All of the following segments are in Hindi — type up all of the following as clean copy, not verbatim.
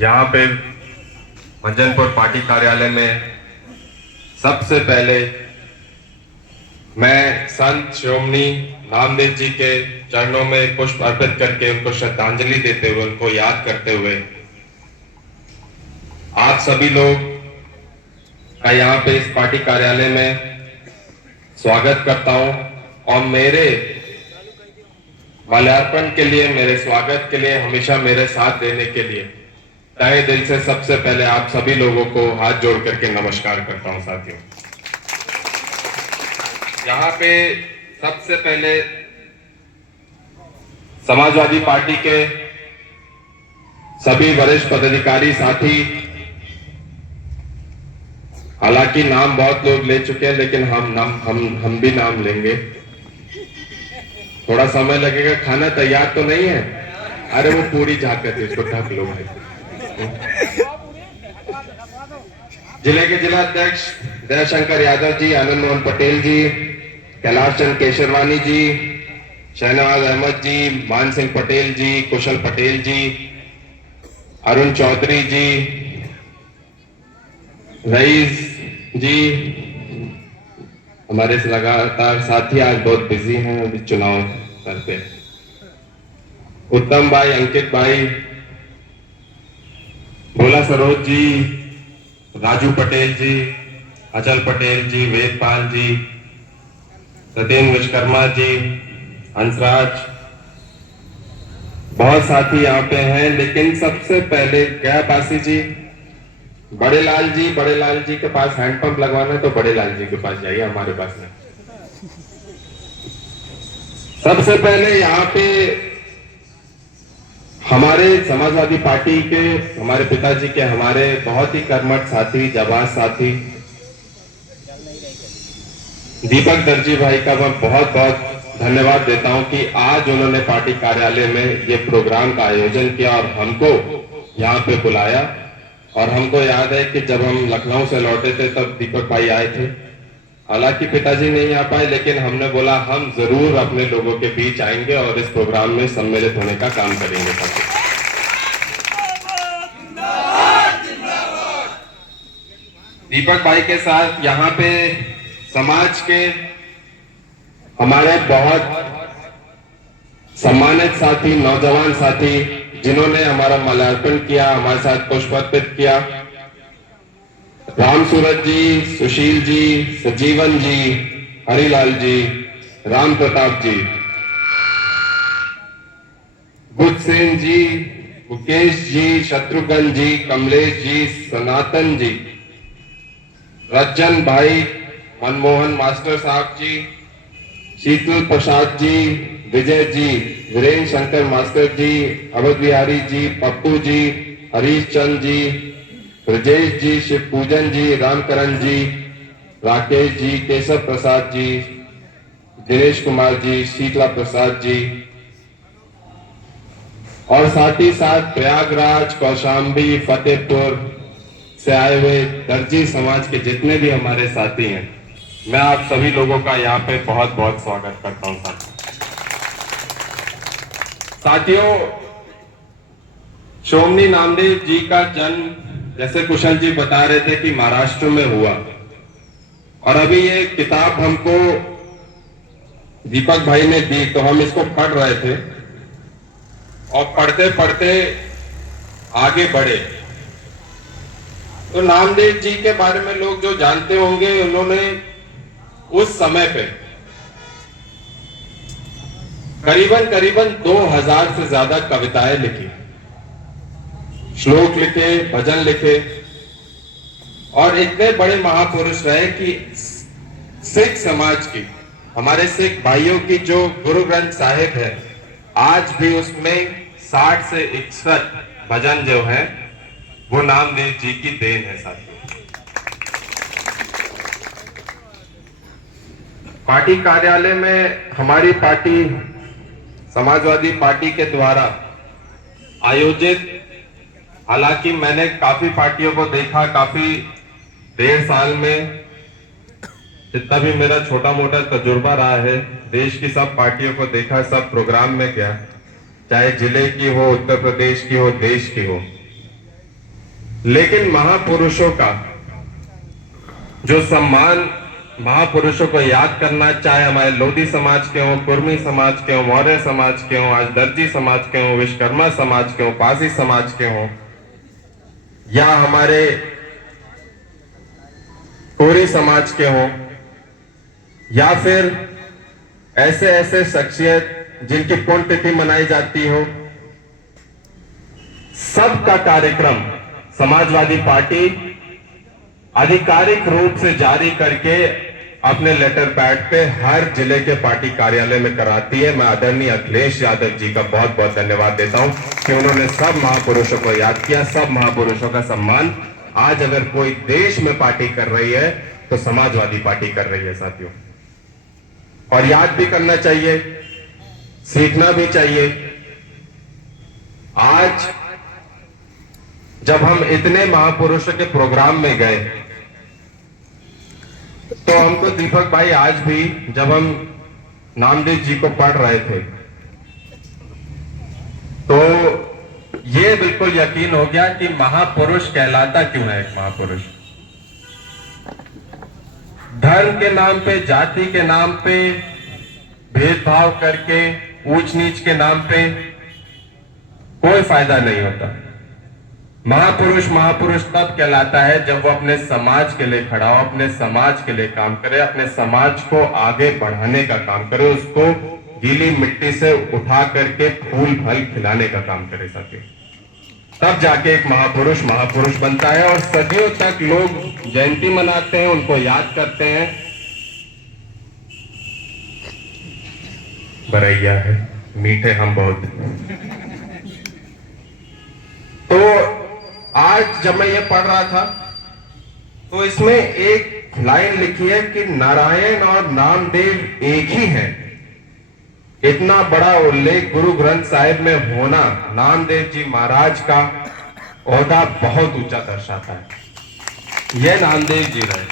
यहाँ पे मंजनपुर पार्टी कार्यालय में सबसे पहले मैं संत शिरोमणि नामदेव जी के चरणों में पुष्प अर्पित करके उनको श्रद्धांजलि देते हुए, उनको याद करते हुए आप सभी लोग का यहाँ पे इस पार्टी कार्यालय में स्वागत करता हूं और मेरे माल्यार्पण के लिए, मेरे स्वागत के लिए, हमेशा मेरे साथ देने के लिए तहे दिल से सबसे पहले आप सभी लोगों को हाथ जोड़ करके नमस्कार करता हूं। साथियों, यहाँ पे सबसे पहले समाजवादी पार्टी के सभी वरिष्ठ पदाधिकारी साथी, हालांकि नाम बहुत लोग ले चुके हैं लेकिन हम भी नाम लेंगे। थोड़ा समय लगेगा, खाना तैयार तो नहीं है? अरे वो पूरी झाकत है, इसको ढक लो भाई। जिले के जिला अध्यक्ष दयाशंकर यादव जी, आनंद मोहन पटेल जी, कैलाश चंद केशरवानी जी, शहनवाज अहमद जी, मान सिंह पटेल जी, कुशल पटेल जी, अरुण चौधरी जी, रईस जी, हमारे लगातार साथी आज बहुत बिजी हैं, अभी चुनाव करते। उत्तम भाई, अंकित भाई, भोला सरोज जी, राजू पटेल जी, अचल पटेल जी, वेदपाल जी, सत्येंद्र विश्वकर्मा जी, हंसराज, बहुत साथी यहाँ पे हैं। लेकिन सबसे पहले गयापासी जी, बड़े लाल जी के पास हैंडपंप लगवाना है तो बड़े लाल जी के पास जाइए, हमारे पास नहीं। सबसे पहले यहाँ पे हमारे समाजवादी पार्टी के, हमारे पिताजी के, हमारे बहुत ही कर्मठ साथी, जाबाज साथी दीपक दर्जी भाई का मैं बहुत बहुत धन्यवाद देता हूं कि आज उन्होंने पार्टी कार्यालय में ये प्रोग्राम का आयोजन किया और हमको यहाँ पे बुलाया। और हमको याद है कि जब हम लखनऊ से लौटे थे तब दीपक भाई आए थे। हालांकि पिताजी नहीं आ पाए, लेकिन हमने बोला हम जरूर अपने लोगों के बीच आएंगे और इस प्रोग्राम में सम्मिलित होने का काम करेंगे। दीपक भाई के साथ यहाँ पे समाज के हमारे बहुत सम्मानित साथी, नौजवान साथी जिन्होंने हमारा माल्यार्पण किया, हमारे साथ पुष्प अर्पित किया, राम सूरज जी, सुशील जी, सजीवन जी, हरिलाल जी, राम प्रताप जी, बुद्धसेन जी, मुकेश जी, शत्रुघ्न जी, कमलेश जी, सनातन जी, रज्जन भाई, मनमोहन मास्टर साहब जी, शीतल प्रसाद जी, विजय जी, वीरेंद्र शंकर मास्टर जी, अवध बिहारी जी, पप्पू जी, हरीश चंद जी, ब्रजेश जी, शिव पूजन जी, रामकरण जी, राकेश जी, केशव प्रसाद जी, दिनेश कुमार जी, शीतला प्रसाद जी, और साथ ही साथ प्रयागराज, कौशाम्बी, फतेहपुर से आए हुए दर्जी समाज के जितने भी हमारे साथी हैं, मैं आप सभी लोगों का यहाँ पे बहुत बहुत स्वागत करता हूँ। साथियों, शिरोमणि नामदेव जी का जन्म, जैसे कुशल जी बता रहे थे कि महाराष्ट्र में हुआ, और अभी ये किताब हमको दीपक भाई ने दी तो हम इसको पढ़ रहे थे और पढ़ते पढ़ते आगे बढ़े। तो नामदेव जी के बारे में लोग जो जानते होंगे, उन्होंने उस समय पे करीबन 2000 से ज्यादा कविताएं लिखी, श्लोक लिखे, भजन लिखे, और इतने बड़े महापुरुष रहे कि सिख समाज की, हमारे सिख भाइयों की जो गुरु ग्रंथ साहिब है, आज भी उसमें 60 से 61 भजन जो है वो नामदेव जी की देन है। साथियों, पार्टी कार्यालय में हमारी पार्टी समाजवादी पार्टी के द्वारा आयोजित, हालांकि मैंने काफी पार्टियों को देखा, काफी 1.5 साल में जितना भी मेरा छोटा मोटा तजुर्बा रहा है, देश की सब पार्टियों को देखा, सब प्रोग्राम में गया, चाहे जिले की हो, उत्तर प्रदेश की हो, देश की हो। लेकिन महापुरुषों का जो सम्मान, महापुरुषों को याद करना, चाहे हमारे लोधी समाज के हों, कुर्मी समाज के हों, मौर्य समाज के हों, आज दर्जी समाज के हों, विश्वकर्मा समाज के हों, पासी समाज के हों, या हमारे कोरी समाज के हों, या फिर ऐसे ऐसे शख्सियत जिनकी पुण्यतिथि मनाई जाती हो, सबका कार्यक्रम समाजवादी पार्टी आधिकारिक रूप से जारी करके अपने लेटर पैड पे हर जिले के पार्टी कार्यालय में कराती है। मैं आदरणीय अखिलेश यादव जी का बहुत बहुत धन्यवाद देता हूं कि उन्होंने सब महापुरुषों को याद किया, सब महापुरुषों का सम्मान। आज अगर कोई देश में पार्टी कर रही है तो समाजवादी पार्टी कर रही है साथियों, और याद भी करना चाहिए, सीखना भी चाहिए। आज जब हम इतने महापुरुषों के प्रोग्राम में गए तो हमको दीपक भाई, आज भी जब हम नामदेव जी को पढ़ रहे थे तो ये बिल्कुल यकीन हो गया कि महापुरुष कहलाता क्यों है एक महापुरुष। धर्म के नाम पे, जाति के नाम पे भेदभाव करके, ऊंच नीच के नाम पे कोई फायदा नहीं होता। महापुरुष महापुरुष तब कहलाता है जब वो अपने समाज के लिए खड़ा हो, अपने समाज के लिए काम करे, अपने समाज को आगे बढ़ाने का काम करे, उसको गीली मिट्टी से उठा करके फूल फल खिलाने का काम करे साथियों। तब जाके एक महापुरुष महापुरुष बनता है। और सदियों तक लोग जयंती मनाते हैं, उनको याद करते हैं। बरैया है, मीठे हम बहुत। तो आज जब मैं ये पढ़ रहा था तो इसमें एक लाइन लिखी है कि नारायण और नामदेव एक ही हैं। इतना बड़ा उल्लेख गुरु ग्रंथ साहिब में होना नामदेव जी महाराज का ओहदा बहुत ऊंचा दर्शाता है। यह नामदेव जी रहे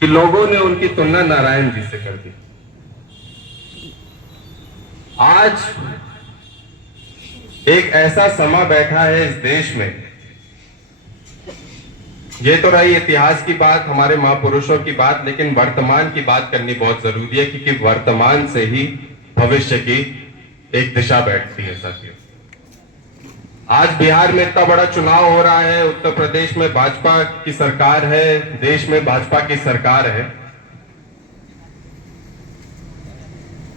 कि लोगों ने उनकी तुलना नारायण जी से कर दी। आज एक ऐसा समा बैठा है इस देश में, ये तो रही इतिहास की बात, हमारे महापुरुषों की बात, लेकिन वर्तमान की बात करनी बहुत जरूरी है क्योंकि वर्तमान से ही भविष्य की एक दिशा बैठती है साथियों। आज बिहार में इतना बड़ा चुनाव हो रहा है, उत्तर प्रदेश में भाजपा की सरकार है, देश में भाजपा की सरकार है,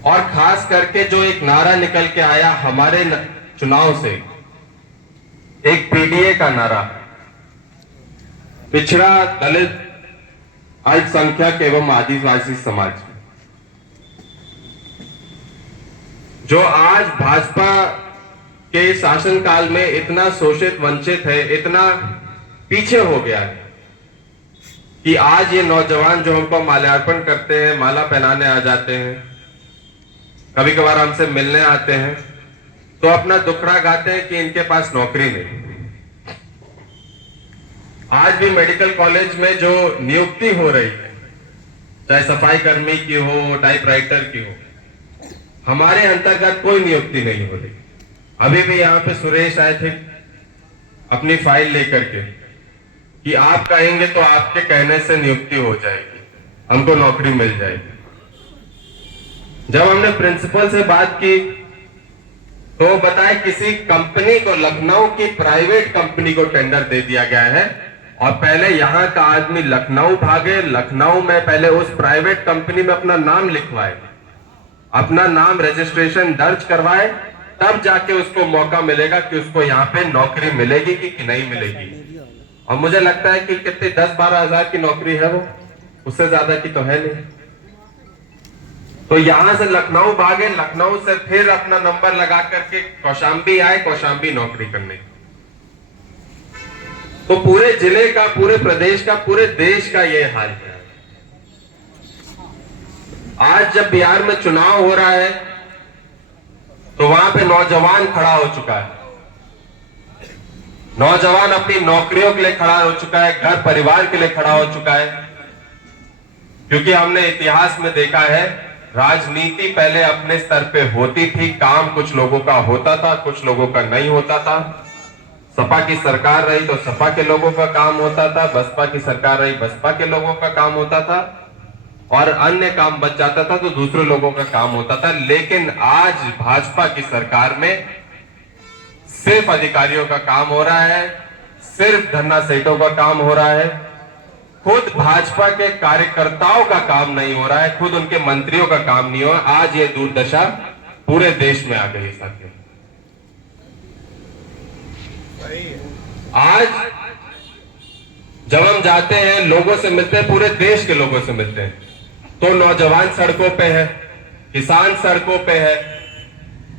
और खास करके जो एक नारा निकल के आया हमारे चुनाव से, एक पीडीए का नारा, पिछड़ा, दलित, अल्पसंख्यक एवं आदिवासी समाज, जो आज भाजपा के शासनकाल में इतना शोषित वंचित है, इतना पीछे हो गया है कि आज ये नौजवान जो हमको माल्यार्पण करते हैं, माला पहनाने आ जाते हैं, कभी कभार हमसे मिलने आते हैं, तो अपना दुखड़ा गाते हैं कि इनके पास नौकरी नहीं। आज भी मेडिकल कॉलेज में जो नियुक्ति हो रही है, चाहे सफाई कर्मी की हो, टाइपराइटर की हो, हमारे अंतर्गत कोई नियुक्ति नहीं हो रही। अभी भी यहाँ पे सुरेश आए थे अपनी फाइल लेकर के कि आप कहेंगे तो आपके कहने से नियुक्ति हो जाएगी, हमको नौकरी मिल जाएगी। जब हमने प्रिंसिपल से बात की तो बताए किसी कंपनी को, लखनऊ की प्राइवेट कंपनी को टेंडर दे दिया गया है और पहले यहां का आदमी लखनऊ भागे, लखनऊ में पहले उस प्राइवेट कंपनी में अपना नाम लिखवाए, अपना नाम रजिस्ट्रेशन दर्ज करवाए, तब जाके उसको मौका मिलेगा कि उसको यहाँ पे नौकरी मिलेगी कि नहीं मिलेगी। और मुझे लगता है कि कितने 10-12 हजार की नौकरी है वो, उससे ज्यादा की तो है नहीं। तो यहां से लखनऊ भागे, लखनऊ से फिर अपना नंबर लगा करके कौशाम्बी आए, कौशाम्बी नौकरी करने। तो पूरे जिले का, पूरे प्रदेश का, पूरे देश का ये हाल है। आज जब बिहार में चुनाव हो रहा है तो वहां पे नौजवान खड़ा हो चुका है, नौजवान अपनी नौकरियों के लिए खड़ा हो चुका है, घर परिवार के लिए खड़ा हो चुका है। क्योंकि हमने इतिहास में देखा है, राजनीति पहले अपने स्तर पे होती थी, काम कुछ लोगों का होता था, कुछ लोगों का नहीं होता था। सपा की सरकार रही तो सपा के लोगों का काम होता था, बसपा की सरकार रही बसपा के लोगों का काम होता था, और अन्य काम बच जाता था तो दूसरे लोगों का काम होता था। लेकिन आज भाजपा की सरकार में सिर्फ अधिकारियों का काम हो रहा है, सिर्फ धन्ना सेठों का काम हो रहा है। खुद भाजपा के कार्यकर्ताओं का काम नहीं हो रहा है, खुद उनके मंत्रियों का काम नहीं हो रहा। आज ये दुर्दशा पूरे देश में आ गई है साथियों। आज जब हम जाते हैं, लोगों से मिलते हैं, पूरे देश के लोगों से मिलते हैं, तो नौजवान सड़कों पे है, किसान सड़कों पे है,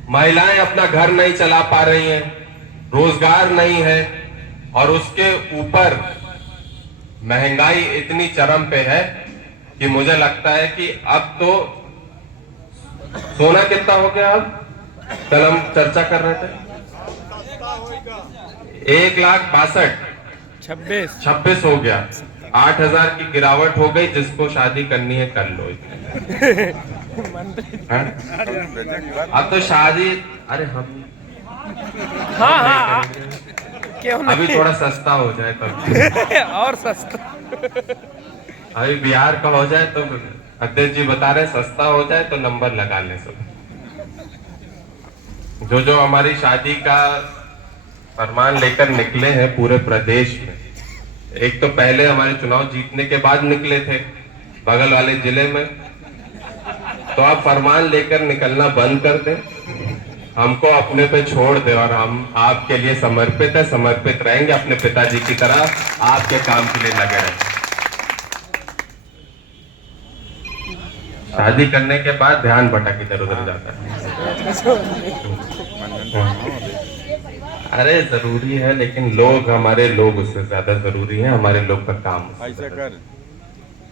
महिलाएं अपना घर नहीं चला पा रही हैं, रोजगार नहीं है, और उसके ऊपर महंगाई इतनी चरम पे है कि मुझे लगता है कि अब तो सोना कितना हो गया। अब कल हम चर्चा कर रहे थे 1,62,26 हो गया, 8,000 की गिरावट हो गई। जिसको शादी करनी है कर लो। अब तो शादी, अरे हम हाँ क्यों नहीं? अभी थोड़ा सस्ता हो जाए तब और सस्ता अभी बिहार का हो जाए तो अध्यक्ष जी बता रहे सस्ता हो जाए तो नंबर लगा ले सब। जो हमारी शादी का फरमान लेकर निकले हैं पूरे प्रदेश में, एक तो पहले हमारे चुनाव जीतने के बाद निकले थे बगल वाले जिले में, तो आप फरमान लेकर निकलना बंद कर दें, हमको अपने पे छोड़ दे और हम आपके लिए समर्पित है, समर्पित रहेंगे अपने पिताजी की तरह, आपके काम के लिए लगे रहें। शादी करने के बाद ध्यान भटक इधर उधर जाता है। अरे जरूरी है, लेकिन लोग, हमारे लोग उससे ज्यादा जरूरी है, हमारे लोग का काम। ऐसा कर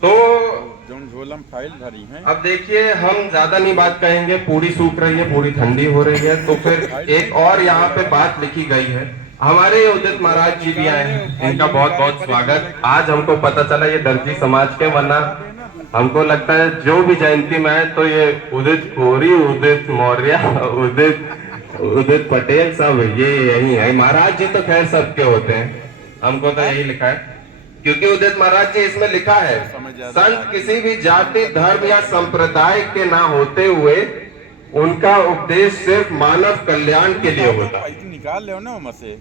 तो झोलम फाइल भरी है। अब देखिए, हम ज्यादा नहीं बात कहेंगे, पूरी सूख रही है, पूरी ठंडी हो रही है, तो फिर एक और यहाँ पे बात लिखी गई है। हमारे उदित महाराज जी भी आए हैं, इनका बहुत बहुत स्वागत। आज हमको पता चला ये दर्जी समाज के, वरना हमको लगता है जो भी जयंती में है तो ये उदित कोरी, उदित मौर्य, उदित पटेल सब ये यही है। महाराज जी तो खैर सबके होते हैं, हमको तो यही लिखा है, क्योंकि उदित महाराज जी इसमें लिखा है, संत किसी भी जाति, धर्म या संप्रदाय के ना होते हुए उनका उपदेश सिर्फ मानव कल्याण के लिए होता है। निकाल ले ना से।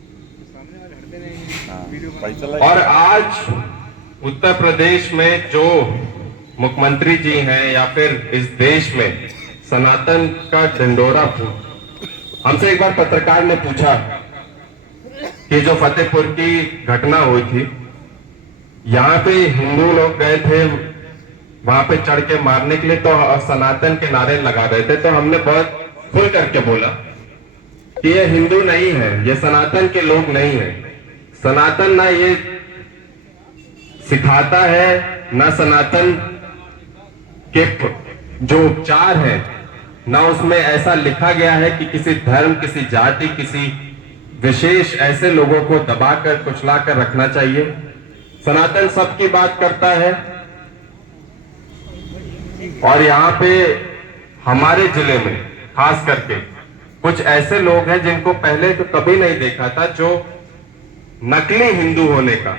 और आज उत्तर प्रदेश में जो मुख्यमंत्री जी हैं या फिर इस देश में सनातन का ढिंडोरा फूट, हमसे एक बार पत्रकार ने पूछा कि जो फतेहपुर की घटना हुई थी, यहाँ पे हिंदू लोग गए थे वहां पे चढ़ के मारने के लिए, तो सनातन के नारे लगा रहे थे, तो हमने बहुत खुल करके बोला कि ये हिंदू नहीं है, ये सनातन के लोग नहीं है। सनातन ना ये सिखाता है, ना सनातन के जो उपचार है, ना उसमें ऐसा लिखा गया है कि किसी धर्म, किसी जाति, किसी विशेष ऐसे लोगों को दबाकर कुचलाकर रखना चाहिए। सनातन सबकी बात करता है। और यहाँ पे हमारे जिले में खास करके कुछ ऐसे लोग हैं जिनको पहले तो कभी नहीं देखा था, जो नकली हिंदू होने का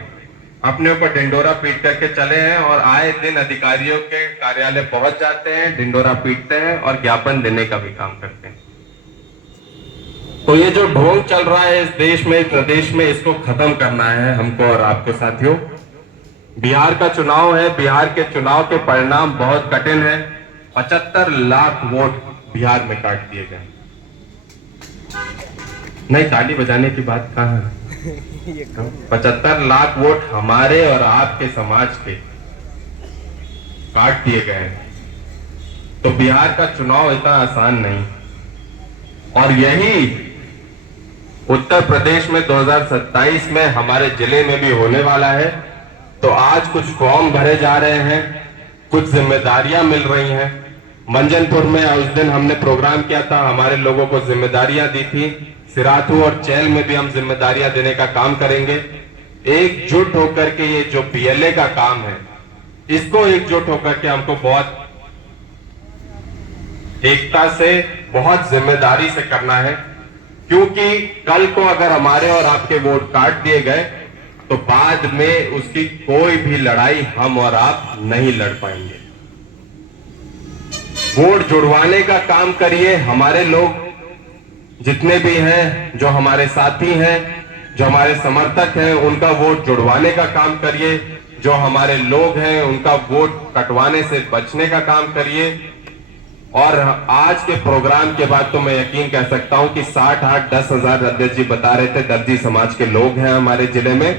अपने ऊपर ढिंडोरा पीट करके चले हैं, और आए दिन अधिकारियों के कार्यालय पहुंच जाते हैं, ढिंडोरा पीटते हैं और ज्ञापन देने का भी काम करते हैं। तो ये जो ढोंग चल रहा है इस देश में, प्रदेश में, इसको खत्म करना है हमको और आपको साथियों। बिहार का चुनाव है, बिहार के चुनाव के परिणाम बहुत कठिन है। 75 लाख वोट बिहार में काट दिए गए। नहीं, ताली बजाने की बात कहाँ है? 75 लाख वोट हमारे और आपके समाज के काट दिए गए। तो बिहार का चुनाव इतना आसान नहीं, और यही उत्तर प्रदेश में 2027 में हमारे जिले में भी होने वाला है। तो आज कुछ फॉर्म भरे जा रहे हैं, कुछ जिम्मेदारियां मिल रही हैं। मंजनपुर में उस दिन हमने प्रोग्राम किया था, हमारे लोगों को जिम्मेदारियां दी थी। सिराथू और चैल में भी हम जिम्मेदारियां देने का काम करेंगे। एकजुट होकर के ये जो पीएलए का काम है, इसको एकजुट होकर के हमको बहुत एकता से, बहुत जिम्मेदारी से करना है। क्योंकि कल को अगर हमारे और आपके वोट काट दिए गए तो बाद में उसकी कोई भी लड़ाई हम और आप नहीं लड़ पाएंगे। वोट जुड़वाने का काम करिए। हमारे लोग जितने भी हैं, जो हमारे साथी हैं, जो हमारे समर्थक हैं, उनका वोट जुड़वाने का काम करिए। जो हमारे लोग हैं उनका वोट कटवाने से बचने का काम करिए। और आज के प्रोग्राम के बाद तो मैं यकीन कह सकता हूं कि 60-10,000 अध्यक्ष जी बता रहे थे दर्जी समाज के लोग हैं हमारे जिले में,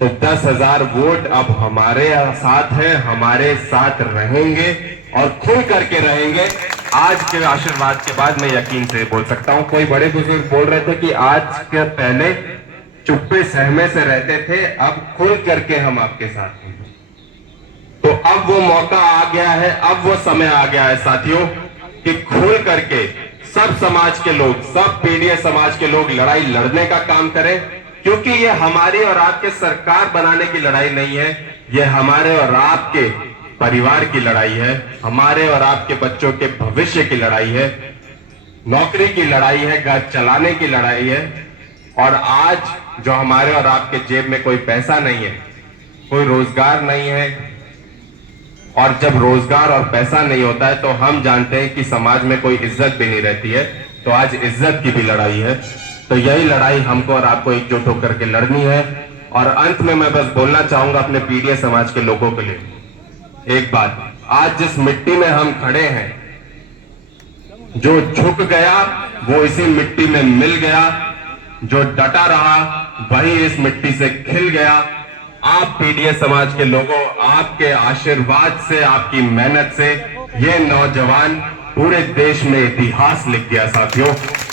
तो 10,000 वोट अब हमारे साथ हैं, हमारे साथ रहेंगे और खुल करके रहेंगे। आज के आशीर्वाद के बाद मैं यकीन से बोल सकता हूं। कोई बड़े बुजुर्ग बोल रहे थे कि आज के पहले चुप्पे सहमे से रहते थे, अब खुल करके हम आपके साथ हैं। तो अब वो मौका आ गया है, अब वो समय आ गया है साथियों कि खुल करके सब समाज के लोग, सब पीडीएस समाज के लोग लड़ाई लड़ने का काम करें। क्योंकि ये हमारी और आपके सरकार बनाने की लड़ाई नहीं है, ये हमारे और आपके परिवार की लड़ाई है, हमारे और आपके बच्चों के भविष्य की लड़ाई है, नौकरी की लड़ाई है, घर चलाने की लड़ाई है। और आज जो हमारे और आपके जेब में कोई पैसा नहीं है, कोई रोजगार नहीं है, और जब रोजगार और पैसा नहीं होता है तो हम जानते हैं कि समाज में कोई इज्जत भी नहीं रहती है। तो आज इज्जत की भी लड़ाई है। तो यही लड़ाई हमको और आपको एकजुट होकर के लड़नी है। और अंत में मैं बस बोलना चाहूंगा अपने पीडीएस समाज के लोगों के लिए एक बात, आज जिस मिट्टी में हम खड़े हैं, जो झुक गया वो इसी मिट्टी में मिल गया, जो डटा रहा वही इस मिट्टी से खिल गया। आप पीडीएस समाज के लोगों, आपके आशीर्वाद से, आपकी मेहनत से ये नौजवान पूरे देश में इतिहास लिख गया। साथियों,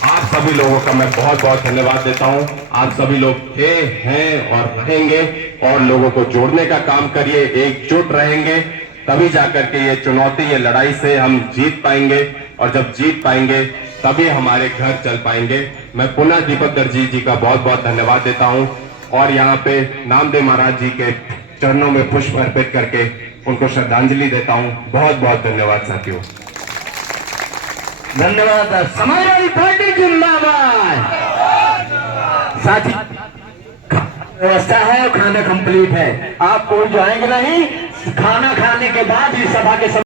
आप सभी लोगों का मैं बहुत बहुत धन्यवाद देता हूं। आप सभी लोग थे, हैं और रहेंगे, और लोगों को जोड़ने का काम करिए, एकजुट रहेंगे, तभी जाकर के ये चुनौती, ये लड़ाई से हम जीत पाएंगे। और जब जीत पाएंगे तभी हमारे घर चल पाएंगे। मैं पुनः दीपक दर्जी जी का बहुत बहुत धन्यवाद देता हूं और यहाँ पे नामदेव महाराज जी के चरणों में पुष्प अर्पित करके उनको श्रद्धांजलि देता हूं। बहुत बहुत धन्यवाद साथियों। धन्यवाद। समाजवादी पार्टी जिंदाबाद। साथी व्यवस्था है, खाना कंप्लीट है, आप कोई जाएंगे नहीं। खाना खाने के बाद ही सभा के